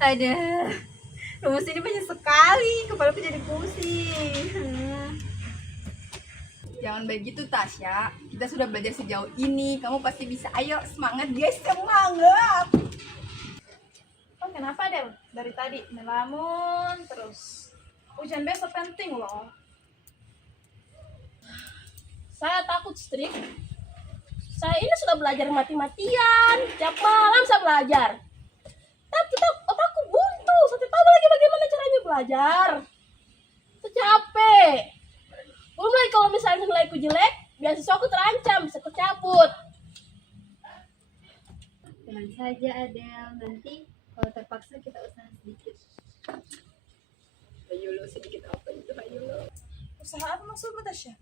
Ada rumus ini banyak sekali, kepala aku jadi pusing. Jangan begitu Tasya, kita sudah belajar sejauh ini, kamu pasti bisa. Ayo semangat guys, semangat. Oh, kenapa Del? Dari tadi melamun terus. Ujian besok penting loh. Saya takut strik. Saya ini sudah belajar mati-matian. Tiap malam saya belajar. Tapi otakku buntu. Saya tahu lagi bagaimana caranya belajar. Saya capek. Belum lagi kalau misalnya nilaiku jelek, beasiswa aku terancam, bisa kecabut. Tenang saja Adel, nanti kalau terpaksa kita usaha sedikit. Ayo lo sedikit apa itu, ayo lo. Usaha apa maksudmu Tasya?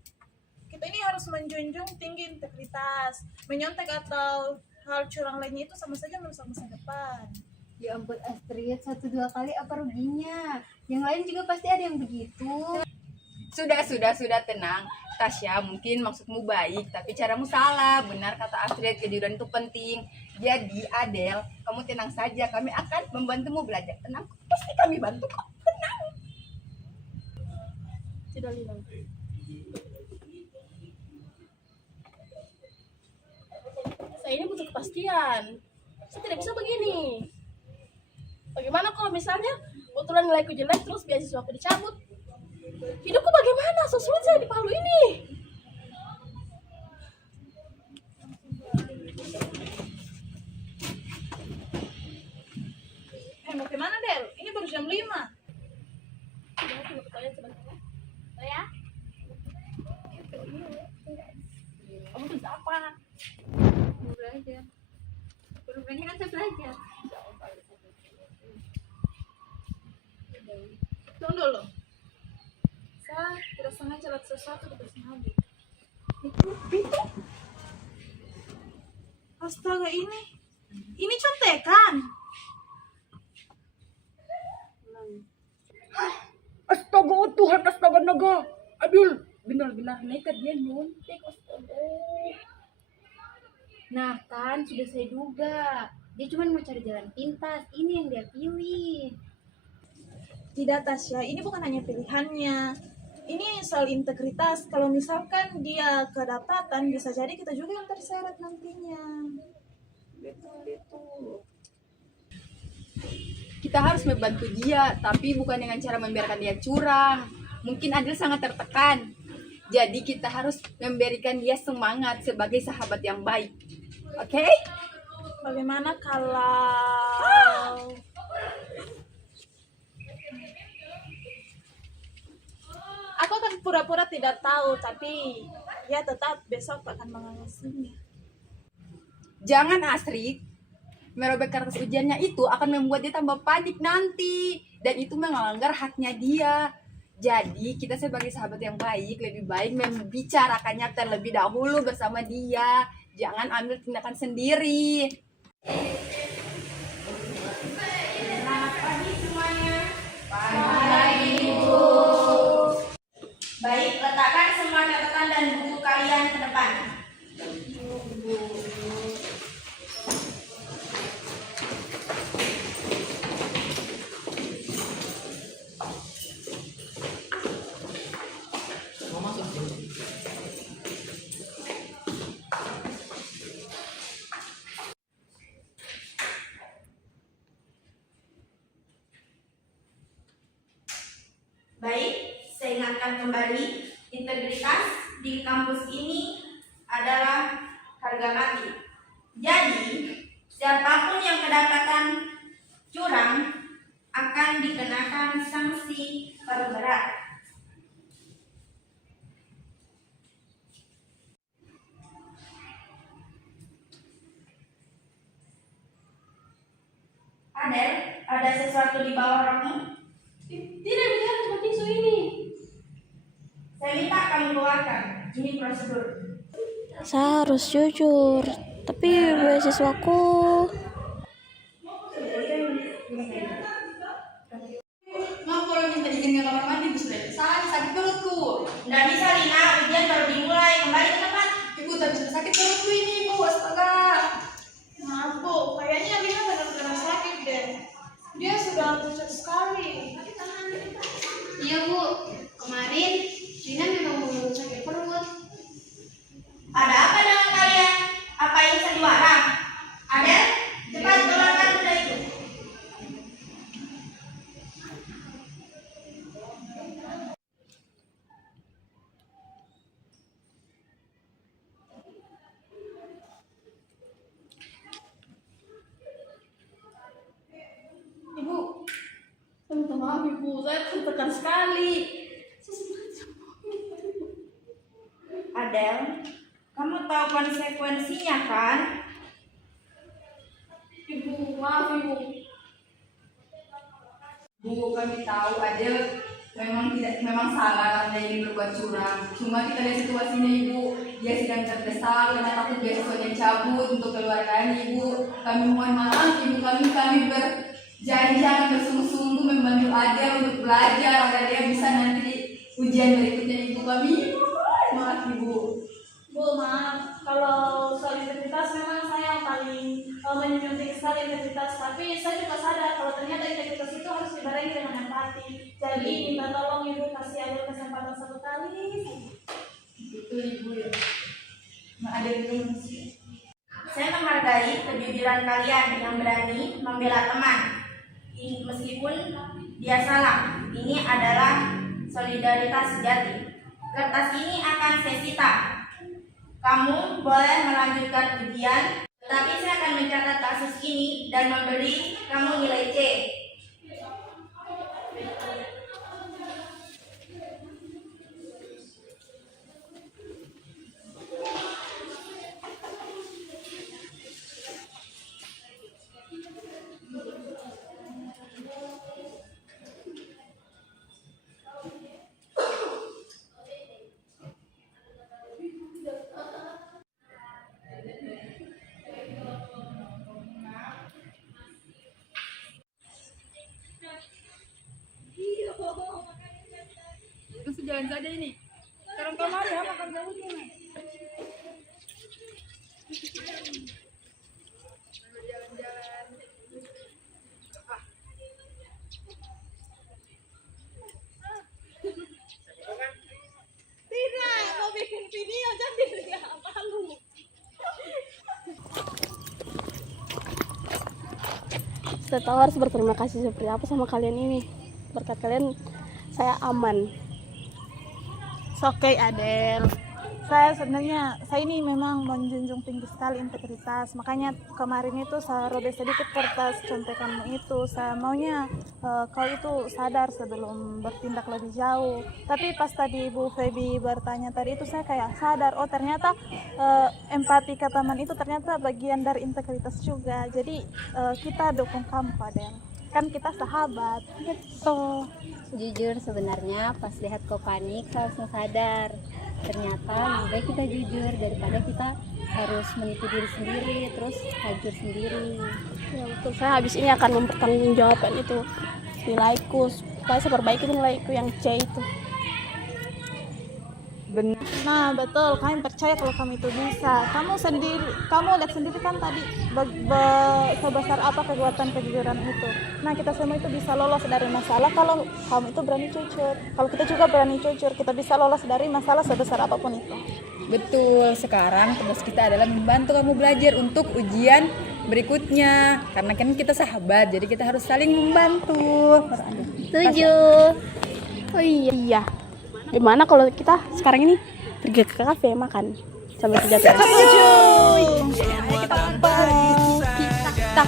Kita ini harus menjunjung tinggi integritas. Menyontek atau hal curang lainnya itu sama saja merusak masa depan. Ya ampun Astrid, 1-2 kali apa ruginya? Yang lain juga pasti ada yang begitu. Sudah tenang. Tasya, mungkin maksudmu baik, tapi caramu salah. Benar kata Astrid, kejujuran itu penting. Jadi Adel, kamu tenang saja, kami akan membantumu belajar. Tenang, pasti kami bantu kok. Tenang. Tidak Lina. Saya ini butuh kepastian. Saya tidak bisa begini. Bagaimana kalau misalnya kebetulan nilaiku jelek terus beasiswa aku dicabut? Hidupku bagaimana? So sulit saya di Palu ini. Mau kemana Del? Ini baru jam 5. Saya? Kamu tuh apa? Mau belajar. Berubahnya kan saya belajar. Tunggu dulu. Saya tidak sengaja lihat sesuatu di kursi mobil. Itu. Astaga ini contekan. Astaga Tuhan, astaga naga. Aduh, benar-benar nekat dia nyontek. Astaga. Nah kan sudah saya duga. Dia cuma mau cari jalan pintas. Ini yang dia pilih. Tidak Tasya, ini bukan hanya pilihannya. Ini soal integritas. Kalau misalkan dia kedapatan, bisa jadi kita juga yang terseret nantinya. Betul. Kita harus membantu dia, tapi bukan dengan cara membiarkan dia curang. Mungkin Adil sangat tertekan. Jadi kita harus memberikan dia semangat sebagai sahabat yang baik. Oke? Bagaimana kalau aku akan pura-pura tidak tahu, tapi ya tetap besok akan mengawasinya. Jangan Astrid. Merobek kertas ujiannya itu akan membuat dia tambah panik nanti. Dan itu melanggar haknya dia. Jadi kita sebagai sahabat yang baik, lebih baik membicarakannya terlebih dahulu bersama dia. Jangan ambil tindakan sendiri. Selamat pagi semuanya. Pagi Ibu. Baik, letakkan semua catatan dan buku kalian ke depan. Baik, saya ingatkan kembali, integritas di kampus ini adalah harga mati. Jadi, siapapun yang kedapatan curang akan dikenakan sanksi paling berat. Adel, ada sesuatu di bawah rokmu? Tidak bisa cuma tisu ini. Saya minta kamu keluarkan. Ini prosedur. Saya harus jujur, tapi beasiswaku Maaf kalau minta izin ke kamar mandi, Bu Sule. Salah, sakit perutku. Nggak bisa, Lina. Ujian baru dimulai. Kembali ke tempat. Ibu, tapi sudah sakit perutku ini, Bu. Astaga. Maaf Bu, kayaknya Lina benar-benar sakit deh. Dia sudah maaf ibu, saya tertekan sekali. Adel, kamu tahu konsekuensinya kan? Ibu, maaf ibu. Bu, kami tahu Adel memang salah karena ingin berbuat curang. Cuma kita lihat situasinya ibu, dia sedang terdesak karena takut beasiswanya cabut untuk keluargaan ibu. Kami mohon maaf ibu, kami berjanji akan bersungguh-sungguh membantu Adel untuk belajar agar dia bisa nanti di ujian berikutnya ibu. Kami maaf ibu. Bu, maaf. Kalau soal integritas memang saya paling menjunjung tinggi sekali integritas. Tapi saya juga sadar kalau ternyata integritas itu harus dibarengi dengan empati. Jadi minta tolong ibu kasih Adel kesempatan satu kali. Betul ibu ya. Nah, Adel dulu sih. Saya menghargai kejujuran kalian yang berani membela teman. Meskipun dia salah, ini adalah solidaritas sejati. Kertas ini akan saya sita. Kamu boleh melanjutkan ujian, tetapi saya akan mencatat kasus ini dan memberi kamu nilai C. Itu sejalan saja ini. Sekarang kamar ya makan jauhnya. Tidak, mau bikin video jadi ya malu. Saya tahu harus berterima kasih seperti apa sama kalian ini. Berkat kalian saya aman. Oke Adel, saya ini memang menjunjung tinggi sekali integritas. Makanya kemarin itu saya robek sedikit kertas contekanmu itu. Saya maunya kau itu sadar sebelum bertindak lebih jauh. Tapi pas tadi Bu Feby bertanya tadi itu saya kayak sadar, oh ternyata empati ke teman itu ternyata bagian dari integritas juga. Jadi kita dukung kamu Adel, kan kita sahabat gitu. Jujur sebenarnya pas lihat kau panik saya langsung sadar ternyata lebih baik kita jujur daripada kita harus menipu diri sendiri terus hancur sendiri. Ya betul, saya habis ini akan mempertanggungjawabkan itu nilaiku supaya saya perbaiki nilaiku yang C itu. Benar. Nah betul, kami percaya kalau kami itu bisa. Kamu lihat sendiri kan tadi sebesar apa kekuatan kejujuran itu. Nah kita semua itu bisa lolos dari masalah kalau kamu itu berani jujur. Kalau kita juga berani jujur, kita bisa lolos dari masalah sebesar apapun itu. Betul, sekarang tugas kita adalah membantu kamu belajar untuk ujian berikutnya. Karena kan kita sahabat, jadi kita harus saling membantu. Setuju. Oh iya. Gimana kalau kita sekarang ini pergi ke kafe makan sambil sejahtera? Setuju. Kita